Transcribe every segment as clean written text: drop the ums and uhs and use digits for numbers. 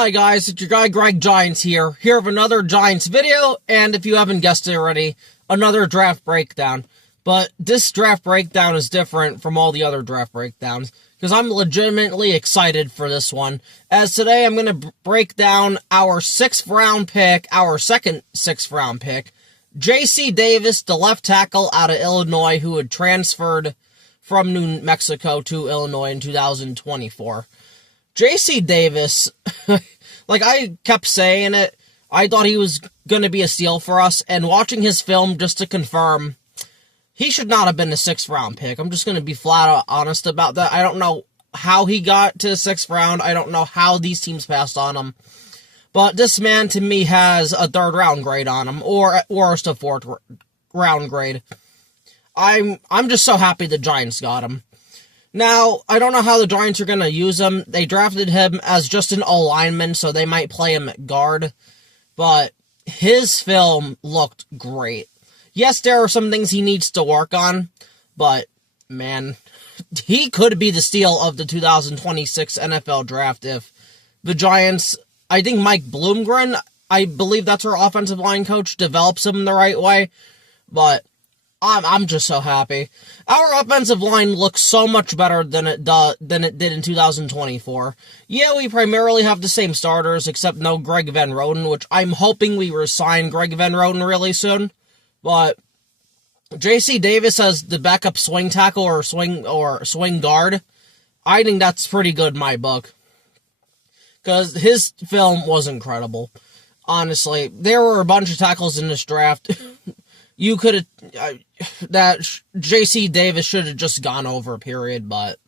Hi guys, it's your guy Greg Giants here with another Giants video, and if you haven't guessed it already, another draft breakdown. But this draft breakdown is different from all the other draft breakdowns, because I'm legitimately excited for this one, as today I'm going to break down our 6th round pick, our second 6th round pick, J.C. Davis, the left tackle out of Illinois, who had transferred from New Mexico to Illinois in 2024. J.C. Davis, like I kept saying it, I thought he was going to be a steal for us, and watching his film just to confirm, he should not have been a 6th round pick. I'm just going to be flat out honest about that. I don't know how he got to the 6th round. I don't know how these teams passed on him. But this man, to me, has a 3rd round grade on him, or at worst, a 4th round grade. I'm just so happy the Giants got him. Now, I don't know how the Giants are going to use him. They drafted him as just an O-lineman, so they might play him at guard. But his film looked great. Yes, there are some things he needs to work on, but, man, he could be the steal of the 2026 NFL draft if the Giants, I think Mike Bloomgren, I believe that's our offensive line coach, develops him the right way, but I'm just so happy. Our offensive line looks so much better than it did in 2024. Yeah, we primarily have the same starters, except no Greg Van Roten, which I'm hoping we resign Greg Van Roten really soon. But J.C. Davis as the backup swing tackle or swing guard, I think that's pretty good in my book. Because his film was incredible. Honestly, there were a bunch of tackles in this draft. You could have, that J.C. Davis should have just gone over, period, but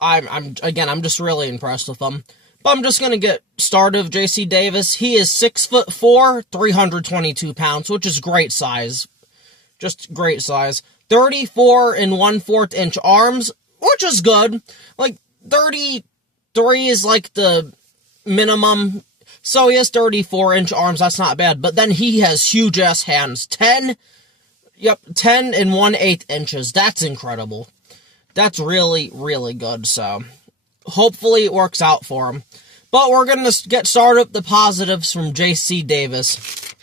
I'm just really impressed with him. But I'm just going to get started with J.C. Davis. He is 6'4", 322 pounds, which is great size. Just great size. 34 1/4 inch arms, which is good. Like, 33 is like the minimum. So he has 34 inch arms, that's not bad. But then he has huge ass hands. 10 1/8 inches. That's incredible. That's really, really good. So hopefully it works out for him. But we're going to get started with the positives from J.C. Davis.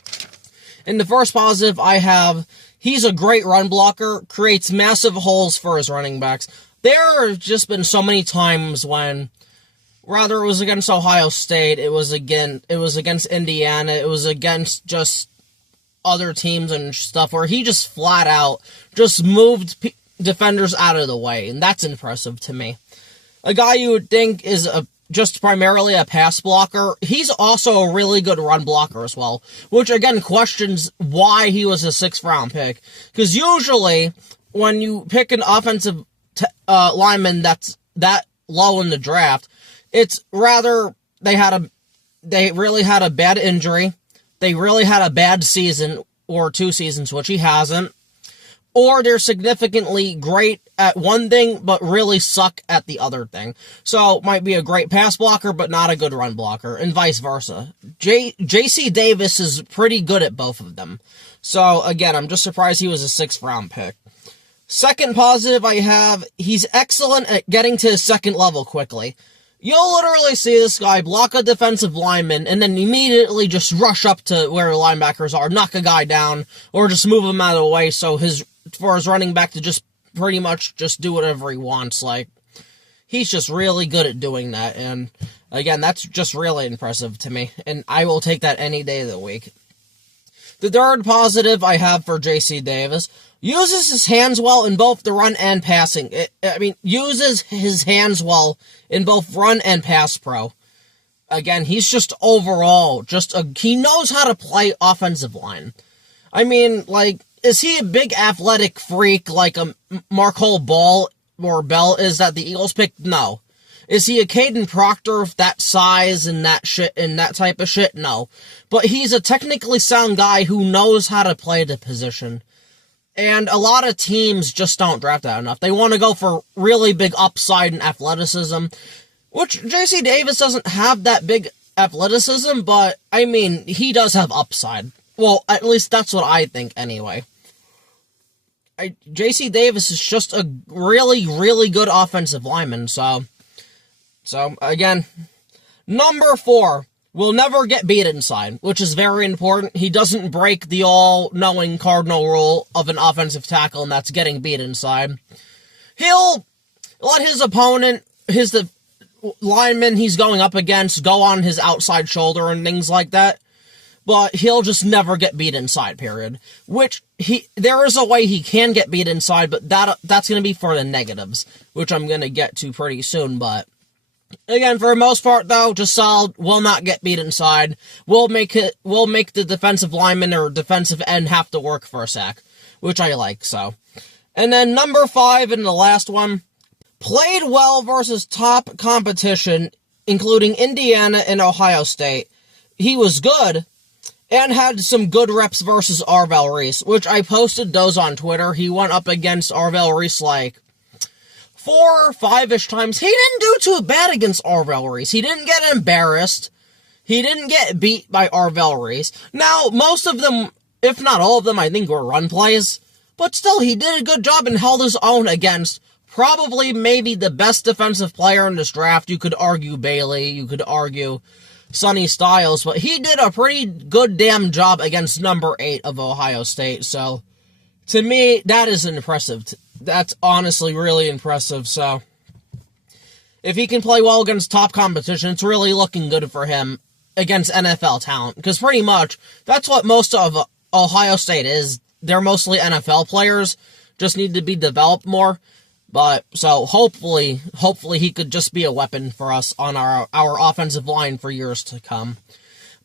And the first positive I have, he's a great run blocker, creates massive holes for his running backs. There have just been so many times when, rather it was against Ohio State, it was against Indiana, it was against just other teams and stuff, where he just flat out just moved defenders out of the way, and that's impressive to me. A guy you would think is just primarily a pass blocker, he's also a really good run blocker as well, which again questions why he was a 6th round pick, because usually when you pick an offensive lineman that's that low in the draft, it's rather they really had a bad injury, they really had a bad season or 2 seasons, which he hasn't, or they're significantly great at one thing but really suck at the other thing. So might be a great pass blocker but not a good run blocker, and vice versa. J.C. Davis is pretty good at both of them. So again, I'm just surprised he was a 6th round pick. Second positive I have, he's excellent at getting to his second level quickly. You'll literally see this guy block a defensive lineman and then immediately just rush up to where the linebackers are, knock a guy down, or just move him out of the way for his running back to just pretty much just do whatever he wants. Like, he's just really good at doing that, and again, that's just really impressive to me, and I will take that any day of the week. The third positive I have for J.C. Davis, uses his hands well in both the run and passing. Uses his hands well in both run and pass pro. Again, he's just overall, he knows how to play offensive line. I mean, like, is he a big athletic freak like a Marcole Bell is that the Eagles picked? No. Is he a Caden Proctor of that size and that shit and that type of shit? No. But he's a technically sound guy who knows how to play the position. And a lot of teams just don't draft that enough. They want to go for really big upside and athleticism, which J.C. Davis doesn't have that big athleticism, but, I mean, he does have upside. Well, at least that's what I think anyway. J.C. Davis is just a really, really good offensive lineman, so again, Number 4, will never get beat inside, which is very important. He doesn't break the all-knowing cardinal rule of an offensive tackle, and that's getting beat inside. He'll let his opponent, the lineman he's going up against, go on his outside shoulder and things like that, but he'll just never get beat inside, period. Which, there is a way he can get beat inside, but that's going to be for the negatives, which I'm going to get to pretty soon, but again, for the most part, though, just solid, will not get beat inside. Will make the defensive lineman or defensive end have to work for a sack, which I like, so. And then number 5, and the last one, played well versus top competition, including Indiana and Ohio State. He was good, and had some good reps versus Arvell Reese, which I posted those on Twitter. He went up against Arvell Reese, like, 4 or 5-ish times. He didn't do too bad against Arvell Reese. He didn't get embarrassed. He didn't get beat by Arvell Reese. Now, most of them, if not all of them, I think were run plays. But still, he did a good job and held his own against probably maybe the best defensive player in this draft. You could argue Bailey. You could argue Sonny Styles. But he did a pretty good damn job against number 8 of Ohio State. So, to me, that is impressive. That's honestly really impressive, so if he can play well against top competition, it's really looking good for him against NFL talent, because pretty much, that's what most of Ohio State is. They're mostly NFL players, just need to be developed more, but, so, hopefully he could just be a weapon for us on our offensive line for years to come.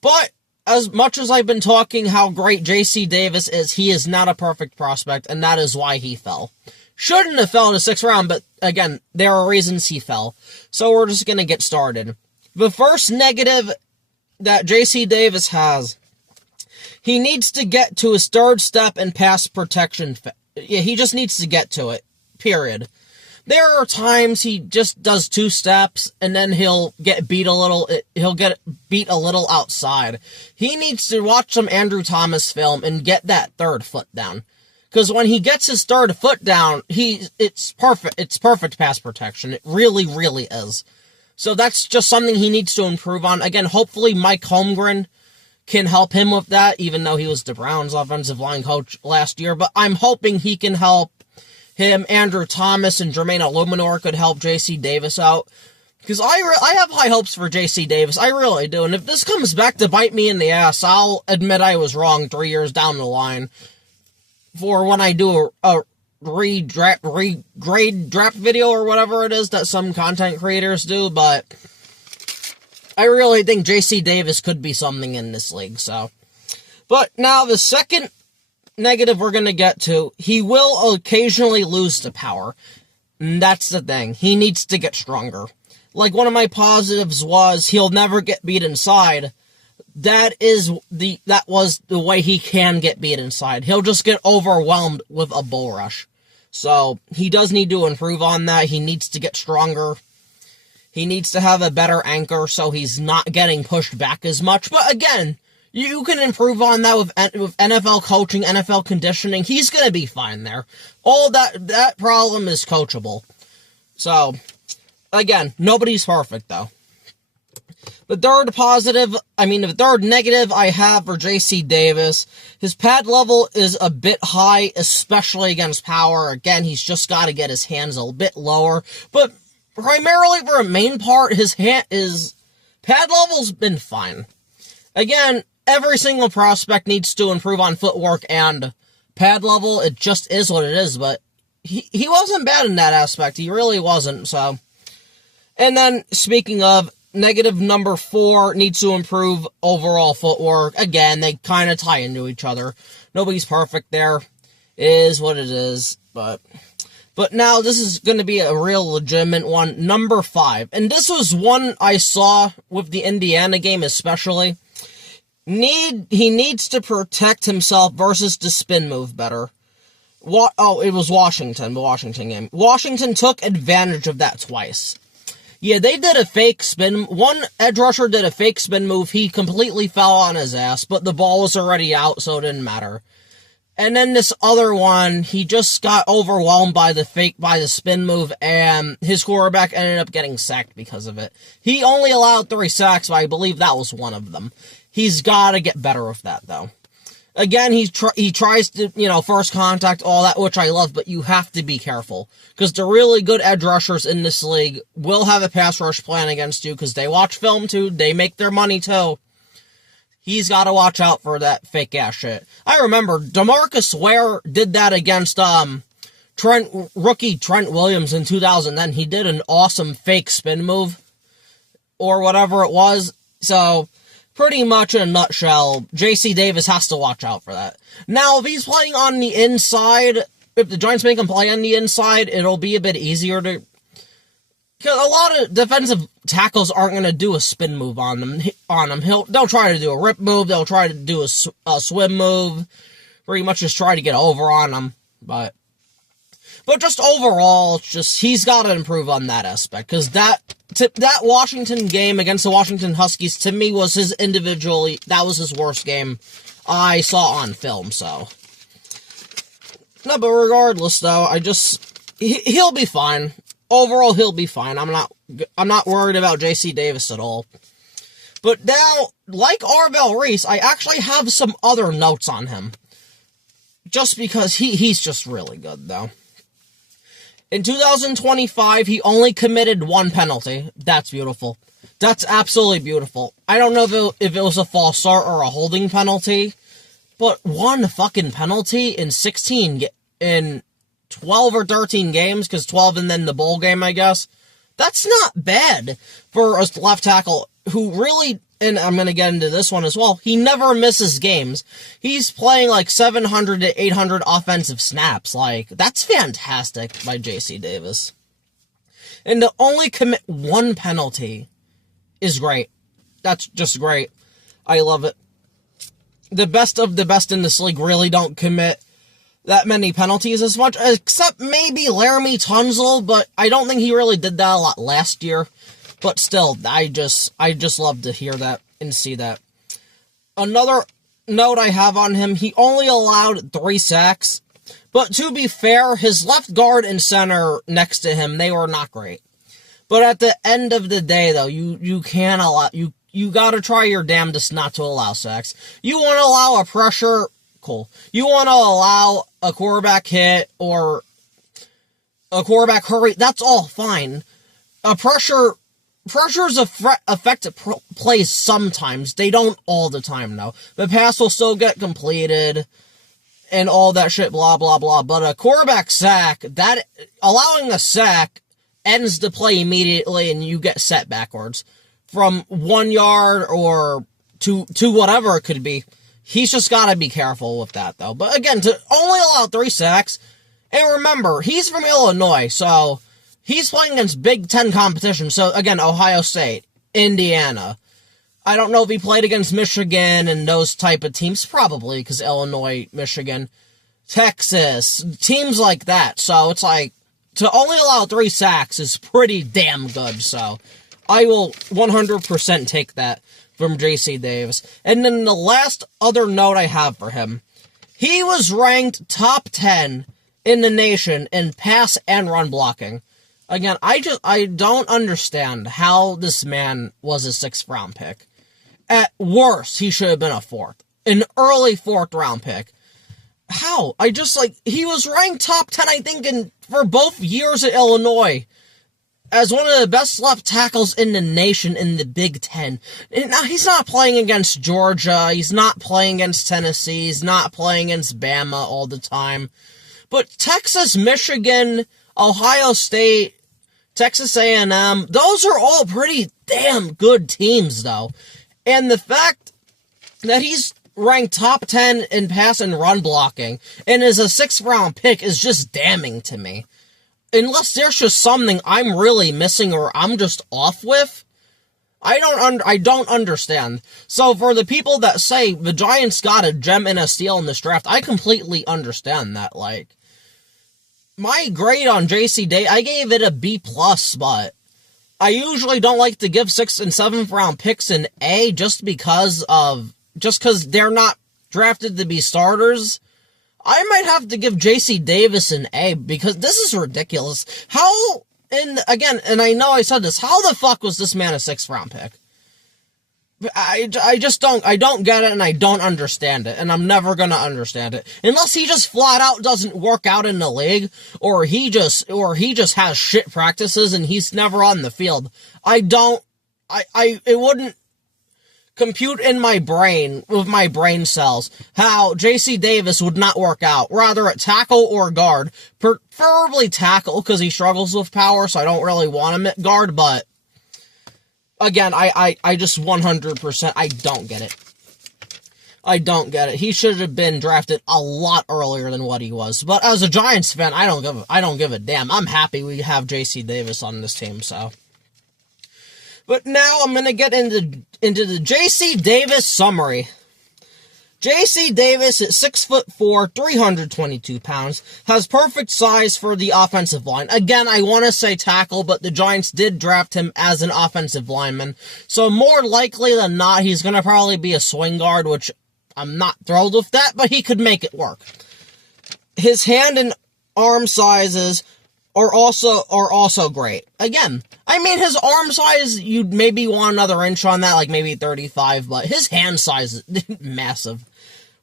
But, as much as I've been talking how great J.C. Davis is, he is not a perfect prospect, and that is why he fell. Shouldn't have fell in the 6th round, but again, there are reasons he fell. So we're just going to get started. The first negative that J.C. Davis has, he needs to get to his 3rd step in pass protection. Yeah, he just needs to get to it, period. There are times he just does 2 steps, and then he'll get beat a little outside. He needs to watch some Andrew Thomas film and get that 3rd foot down. Because when he gets his 3rd foot down, it's perfect. It's perfect pass protection. It really, really is. So that's just something he needs to improve on. Again, hopefully Mike Holmgren can help him with that, even though he was the Browns' offensive line coach last year. But I'm hoping he can help him. Andrew Thomas and Jermaine Illuminor could help J.C. Davis out. Because I have high hopes for J.C. Davis. I really do. And if this comes back to bite me in the ass, I'll admit I was wrong 3 years down the line. For when I do a regrade draft video or whatever it is that some content creators do, but I really think J.C. Davis could be something in this league, so. But now the second negative we're going to get to, he will occasionally lose to power. And that's the thing. He needs to get stronger. Like, one of my positives was he'll never get beat inside. That was the way he can get beat inside. He'll just get overwhelmed with a bull rush. So, he does need to improve on that. He needs to get stronger. He needs to have a better anchor so he's not getting pushed back as much. But again, you can improve on that with NFL coaching, NFL conditioning. He's going to be fine there. All that problem is coachable. So, again, nobody's perfect though. The third negative I have for J.C. Davis, his pad level is a bit high, especially against power. Again, he's just got to get his hands a bit lower. But primarily for a main part, his pad level's been fine. Again, every single prospect needs to improve on footwork and pad level. It just is what it is, but he wasn't bad in that aspect. He really wasn't, so. And then, speaking of, negative number 4 needs to improve overall footwork. Again, they kind of tie into each other. Nobody's perfect there. It is what it is. But now this is going to be a real legitimate one. Number 5. And this was one I saw with the Indiana game especially. He needs to protect himself versus the spin move better. It was Washington, the Washington game. Washington took advantage of that twice. Yeah, they did a fake spin. One edge rusher did a fake spin move. He completely fell on his ass, but the ball was already out, so it didn't matter. And then this other one, he just got overwhelmed by the spin move, and his quarterback ended up getting sacked because of it. He only allowed 3 sacks, but I believe that was one of them. He's got to get better with that, though. Again, he tries to, first contact, all that, which I love, but you have to be careful. Because the really good edge rushers in this league will have a pass rush plan against you, because they watch film, too. They make their money, too. He's got to watch out for that fake-ass shit. I remember DeMarcus Ware did that against rookie Trent Williams in 2010. He did an awesome fake spin move, or whatever it was. So, pretty much in a nutshell, J.C. Davis has to watch out for that. Now, if he's playing on the inside, if the Giants make him play on the inside, it'll be a bit easier to... Because a lot of defensive tackles aren't going to do a spin move on them. They'll try to do a rip move. They'll try to do a swim move. Pretty much just try to get over on them. But just overall, he's got to improve on that aspect. Because that Washington game against the Washington Huskies, to me, was that was his worst game I saw on film, so. No, but regardless, though, he'll be fine. Overall, he'll be fine. I'm not worried about J.C. Davis at all. But now, like Arvell Reese, I actually have some other notes on him. Just because he's just really good, though. In 2025, he only committed 1 penalty. That's beautiful. That's absolutely beautiful. I don't know if it was a false start or a holding penalty, but 1 fucking penalty in 12 or 13 games, because 12 and then the bowl game, I guess. That's not bad for a left tackle who really, and I'm going to get into this one as well, he never misses games. He's playing like 700 to 800 offensive snaps. Like, that's fantastic by J.C. Davis. And to only commit 1 penalty is great. That's just great. I love it. The best of the best in this league really don't commit that many penalties as much, except maybe Laramie Tunsil, but I don't think he really did that a lot last year. But still, I just love to hear that and see that. Another note I have on him, he only allowed 3 sacks, but to be fair, his left guard and center next to him, they were not great. But at the end of the day, though, you can't allow, you gotta try your damnedest not to allow sacks. You want to allow a pressure, cool. You want to allow a quarterback hit or a quarterback hurry, that's all fine. Pressures affect plays sometimes. They don't all the time, though. The pass will still get completed and all that shit, blah, blah, blah. But a quarterback sack, allowing a sack ends the play immediately and you get set backwards from 1 yard or to whatever it could be. He's just got to be careful with that, though. But again, to only allow 3 sacks, and remember, he's from Illinois, so he's playing against Big Ten competition. So again, Ohio State, Indiana. I don't know if he played against Michigan and those type of teams, probably, because Illinois, Michigan, Texas, teams like that. So it's like, to only allow 3 sacks is pretty damn good, so I will 100% take that from J.C. Davis. And then the last other note I have for him, he was ranked top 10 in the nation in pass and run blocking. Again, I don't understand how this man was a 6th round pick. At worst, he should have been an early 4th round pick. How? He was ranked top 10, I think, for both years at Illinois, as one of the best left tackles in the nation in the Big Ten. And now he's not playing against Georgia, he's not playing against Tennessee, he's not playing against Bama all the time. But Texas, Michigan, Ohio State, Texas A&M, those are all pretty damn good teams, though. And the fact that he's ranked top 10 in pass and run blocking and is a 6th round pick is just damning to me. Unless there's just something I'm really missing or I'm just off with, I don't understand. So for the people that say the Giants got a gem and a steal in this draft, I completely understand that. Like, my grade on J.C. Day, I gave it a B+, but I usually don't like to give 6th and 7th round picks an A just because they're not drafted to be starters. I might have to give J.C. Davis an A, because this is ridiculous. How, and I know I said this, how the fuck was this man a 6th round pick? I don't get it, and I don't understand it, and I'm never gonna understand it. Unless he just flat out doesn't work out in the league, or he just has shit practices and he's never on the field. It wouldn't compute in my brain, with my brain cells, how J.C. Davis would not work out, rather at tackle or guard. Preferably tackle, because he struggles with power, so I don't really want him at guard, but again, I just 100%, I don't get it. I don't get it. He should have been drafted a lot earlier than what he was. But as a Giants fan, I don't give a damn. I'm happy we have J.C. Davis on this team, so. But now I'm gonna get into the J.C. Davis summary. J.C. Davis at 6'4", 322 pounds, has perfect size for the offensive line. Again, I want to say tackle, but the Giants did draft him as an offensive lineman. So more likely than not, he's going to probably be a swing guard, which I'm not thrilled with that, but he could make it work. His hand and arm sizes are also great. Again, I mean, his arm size, you'd maybe want another inch on that, like maybe 35, but his hand size is massive.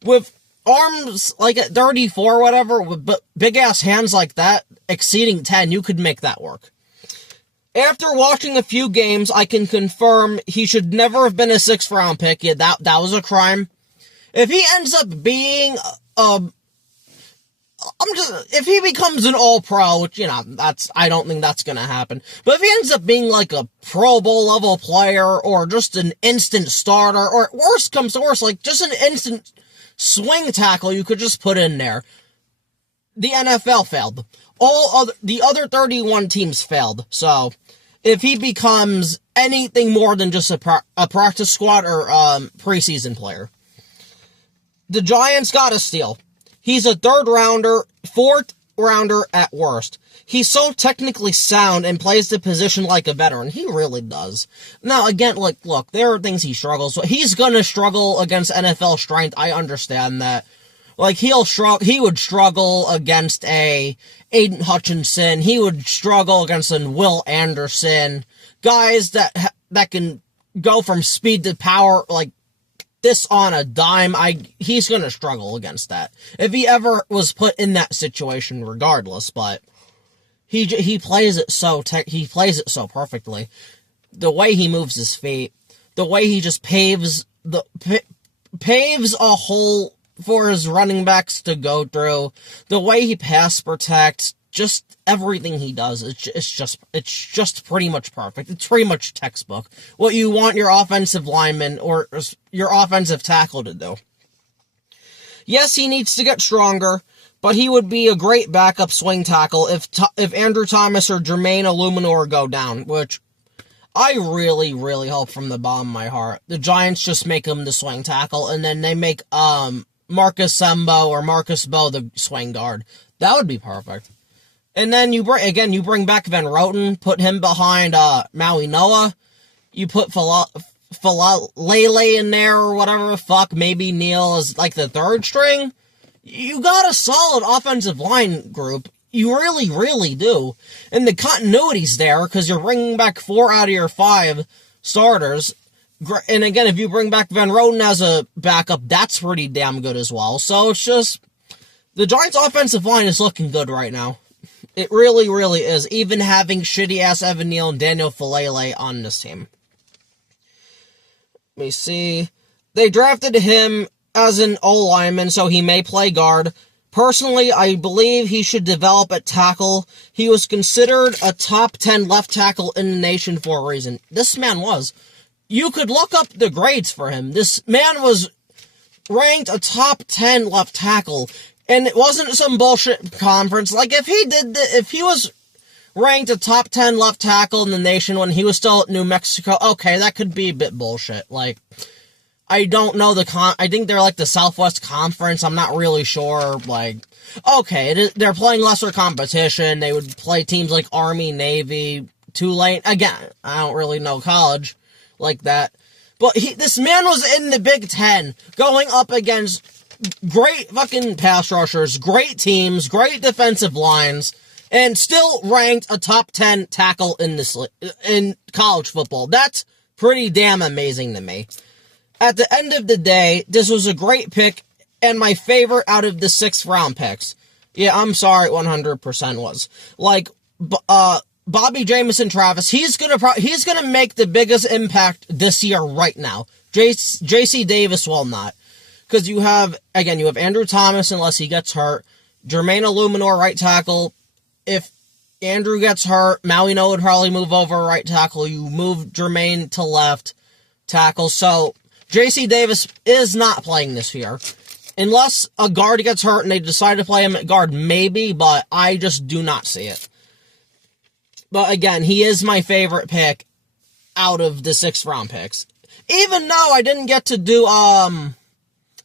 With arms, like at 34 or whatever, with big-ass hands like that, exceeding 10, you could make that work. After watching a few games, I can confirm he should never have been a 6th round pick. Yeah, that was a crime. If he ends up being if he becomes an all-pro, which, you know, I don't think that's gonna happen. But if he ends up being like a Pro Bowl level player, or just an instant starter, or worse comes to worse, like just an instant swing tackle you could just put in there, the NFL failed. The other 31 teams failed. So, if he becomes anything more than just a practice squad or preseason player, the Giants got a steal. He's a 3rd rounder, 4th rounder at worst. He's so technically sound and plays the position like a veteran. He really does. Now, again, like, look, there are things he struggles with. He's gonna struggle against NFL strength. I understand that. Like, he would struggle against a Aiden Hutchinson. He would struggle against a Will Anderson. Guys that can go from speed to power, like, this on a dime. He's gonna struggle against that if he ever was put in that situation, regardless. But he plays it so perfectly. The way he moves his feet, the way he just paves a hole for his running backs to go through, the way he pass protects, just everything he does, it's just pretty much perfect. It's pretty much textbook. What you want your offensive lineman or your offensive tackle to do. Yes, he needs to get stronger, but he would be a great backup swing tackle if Andrew Thomas or Jermaine Illuminor go down, which I really, really hope from the bottom of my heart. The Giants just make him the swing tackle, and then they make Marcus Sembo or Marcus Bowe the swing guard. That would be perfect. And then you bring back Van Roten, put him behind Maui Noah. You put Lele in there or whatever the fuck. Maybe Neal is like the 3rd string. You got a solid offensive line group. You really, really do. And the continuity's there because you're bringing back 4 out of your 5 starters. And again, if you bring back Van Roten as a backup, that's pretty damn good as well. So it's just, the Giants' offensive line is looking good right now. It really, really is, even having shitty-ass Evan Neal and Daniel Falele on this team. Let me see. They drafted him as an O-lineman, so he may play guard. Personally, I believe he should develop at tackle. He was considered a top 10 left tackle in the nation for a reason. This man was. You could look up the grades for him. This man was ranked a top 10 left tackle. And it wasn't some bullshit conference. Like, if he was ranked a top 10 left tackle in the nation when he was still at New Mexico, okay, that could be a bit bullshit. Like, I don't know I think they're like the Southwest Conference. I'm not really sure. Like, okay, they're playing lesser competition. They would play teams like Army, Navy, Tulane. Again, I don't really know college like that. But this man was in the Big Ten going up against great fucking pass rushers, great teams, great defensive lines, and still ranked a top 10 tackle in college football. That's pretty damn amazing to me. At the end of the day, this was a great pick and my favorite out of the 6th round picks. Yeah, I'm sorry, 100% was. Like, Bobby Jamison Travis, he's gonna make the biggest impact this year right now. J.C. Davis will not. Because you have Andrew Thomas unless he gets hurt. Jermaine Illuminor, right tackle. If Andrew gets hurt, Maui Noah would probably move over right tackle. You move Jermaine to left tackle. So, J.C. Davis is not playing this year. Unless a guard gets hurt and they decide to play him at guard, maybe, but I just do not see it. But again, he is my favorite pick out of the 6th round picks. Even though I didn't get to do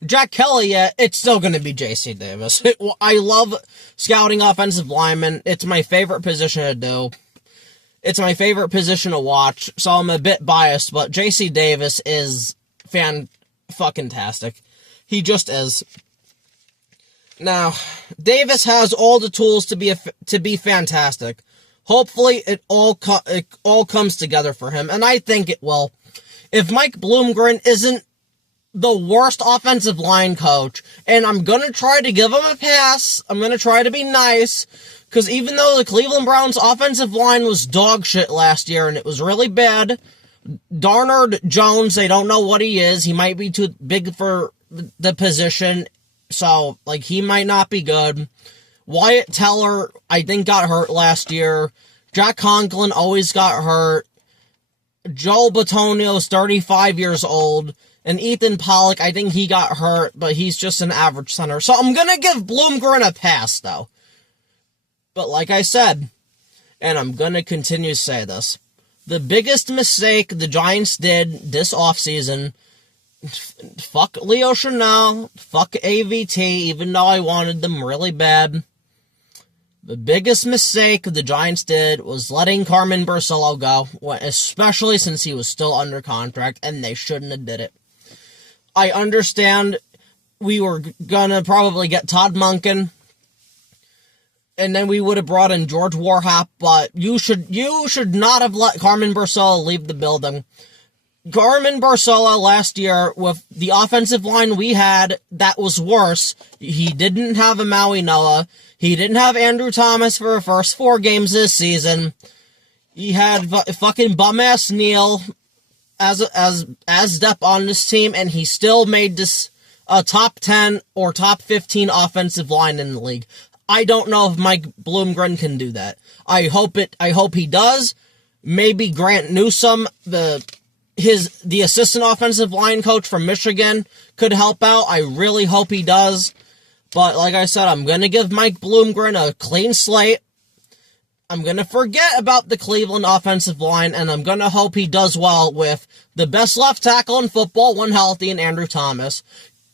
Jack Kelly yet, it's still going to be J.C. Davis. I love scouting offensive linemen. It's my favorite position to do. It's my favorite position to watch, so I'm a bit biased, but J.C. Davis is fan-fucking-tastic. He just is. Now, Davis has all the tools to be fantastic. Hopefully, it all comes together for him, and I think it will. If Mike Bloomgren isn't the worst offensive line coach, and I'm going to try to give him a pass, I'm going to try to be nice, because even though the Cleveland Browns offensive line was dog shit last year, and it was really bad, Darnard Jones, they don't know what he is. He might be too big for the position, so, like, he might not be good. Wyatt Teller, I think, got hurt last year. Jack Conklin always got hurt. Joel Bitonio's 35 years old. And Ethan Pollock, I think he got hurt, but he's just an average center. So I'm going to give Bloomgren a pass, though. But like I said, and I'm going to continue to say this, the biggest mistake the Giants did this offseason, fuck Leo Chenal, fuck AVT, even though I wanted them really bad. The biggest mistake the Giants did was letting Carmen Barcelo go, especially since he was still under contract, and they shouldn't have did it. I understand we were gonna probably get Todd Monken, and then we would have brought in George Warhap, but you should not have let Carmen Barcelo leave the building. Carmen Barcelo last year, with the offensive line we had, that was worse. He didn't have a Maui Noah. He didn't have Andrew Thomas for the first 4 games this season. He had fucking bum-ass Neal as depth on this team, and he still made this a top 10 or top 15 offensive line in the league. I don't know if Mike Bloomgren can do that. I hope he does. Maybe Grant Newsome, the assistant offensive line coach from Michigan, could help out. I really hope he does. But like I said, I'm going to give Mike Bloomgren a clean slate. I'm going to forget about the Cleveland offensive line, and I'm going to hope he does well with the best left tackle in football when healthy in Andrew Thomas,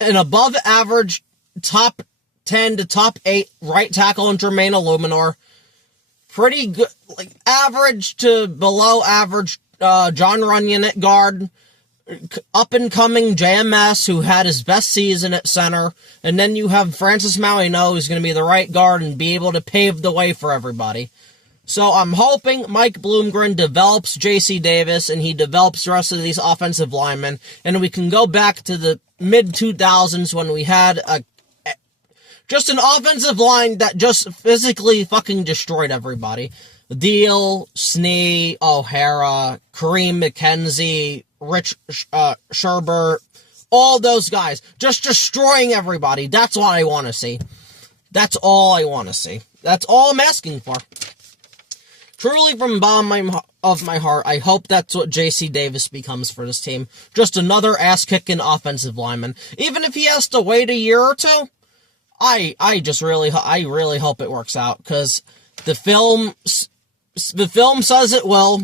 an above average top 10 to top 8 right tackle in Jermaine Illuminor, pretty good, like average to below average John Runyon at guard, up-and-coming JMS, who had his best season at center, and then you have Francis Mauineau, who's going to be the right guard and be able to pave the way for everybody. So I'm hoping Mike Bloomgren develops J.C. Davis, and he develops the rest of these offensive linemen, and we can go back to the mid-2000s when we had just an offensive line that just physically fucking destroyed everybody. Deal, Snee, O'Hara, Kareem McKenzie, Rich Sherbert, all those guys, just destroying everybody. That's what I want to see. That's all I want to see. That's all I'm asking for. Truly, from the bottom of my heart, I hope that's what J.C. Davis becomes for this team. Just another ass-kicking offensive lineman. Even if he has to wait a year or two, I really hope it works out, because the film says it will.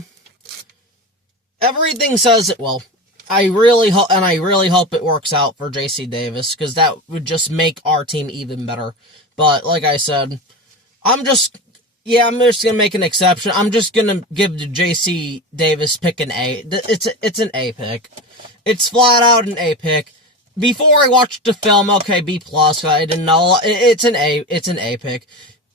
Everything says it will. I really hope it works out for J.C. Davis, because that would just make our team even better. But like I said, I'm just gonna make an exception. I'm just gonna give the J.C. Davis pick an A. It's an A pick. It's flat out an A pick. before I watched the film, okay, B+, I didn't know, it's an A pick.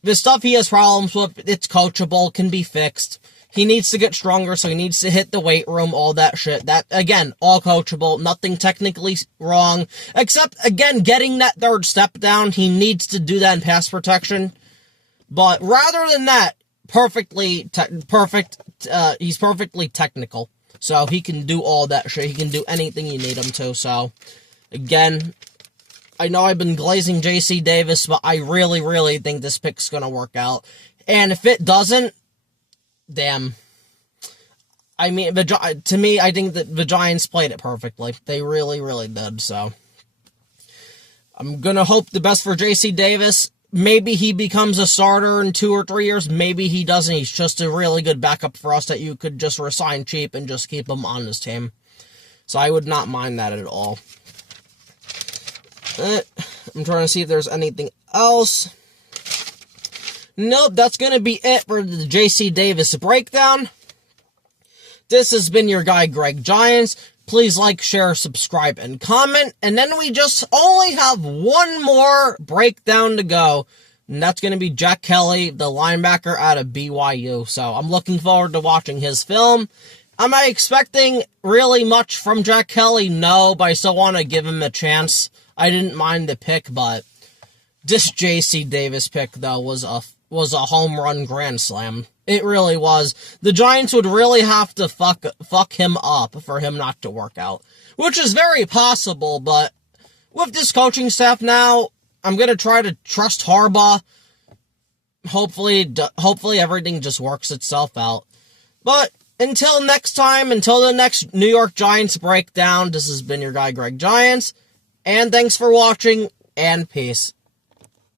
The stuff he has problems with, it's coachable, can be fixed. He needs to get stronger, so he needs to hit the weight room, all that shit. That, again, all coachable, nothing technically wrong, except, again, getting that third step down, he needs to do that in pass protection. But rather than that, he's perfectly technical. So he can do all that shit, he can do anything you need him to, so, again, I know I've been glazing J.C. Davis, but I really, really think this pick's gonna work out. And if it doesn't, damn. I mean, to me, I think that the Giants played it perfectly. They really, really did, so. I'm gonna hope the best for J.C. Davis. Maybe he becomes a starter in 2 or 3 years. Maybe he doesn't. He's just a really good backup for us that you could just resign cheap and just keep him on his team. So I would not mind that at all. I'm trying to see if there's anything else. Nope, that's going to be it for the J.C. Davis breakdown. This has been your guy, Greg Giants. Please like, share, subscribe, and comment. And then we just only have one more breakdown to go. And that's going to be Jack Kelly, the linebacker out of BYU. So I'm looking forward to watching his film. Am I expecting really much from Jack Kelly? No, but I still want to give him a chance. I didn't mind the pick, but this J.C. Davis pick, though, was a home run grand slam. It really was. The Giants would really have to fuck him up for him not to work out, which is very possible, but with this coaching staff now, I'm going to try to trust Harbaugh. Hopefully everything just works itself out. But until next time, until the next New York Giants breakdown, this has been your guy, Greg Giants, and thanks for watching, and peace.